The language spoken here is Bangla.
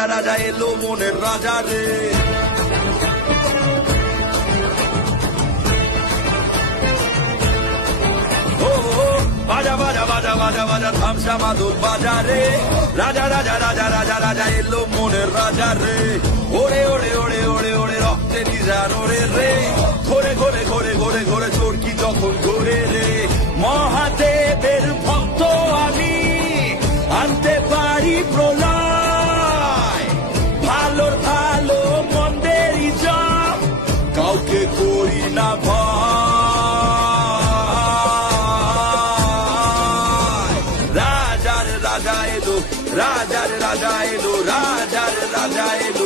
রাজা রাজা এলো মনের রাজা রে বাজা বাজা বাজা বাজা বাজা থামসা মাদল বাজারে রাজা রাজা রাজা রাজা রাজা এলো মনের রাজা রে ওরে ওরে ওরে ওরে ওরে রক্তে নিজার ওরে রে ঘোরে ঘোরে ঘোরে ঘোরে ঘোরে চোরকি যখন ঘোরে রে মহাদেবের ভক্ত আমি আনতে পারি প্রলয় ভালোর ভালো মন্দেরই জয় কাউকে করি না রাজার রাজা এলো রাজার রাজা এলো রাজার রাজা এলো